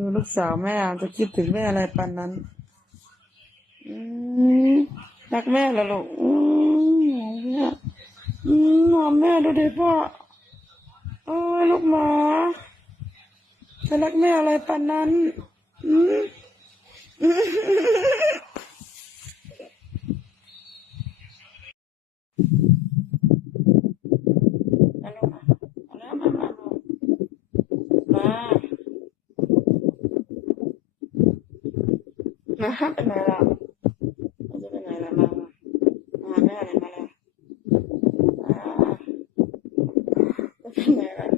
ดูลูกสาวแม่อาจจะคิดถึงแม่อะไรปานนั้น อืมรักแม่เหรอลูกอืมหอมแม่อืมหอมแม่ดูดิพ่อโอ้ยลูกหมาจะรักแม่อะไรปานนั้น อืมอืมมาลูกมามาแล้วมามาลูกมา นะฮะเป็นไงล่ะมันจะเป็นไงล่ะมามาไม่อะไรมาแล้วจะเป็นไงล่ะ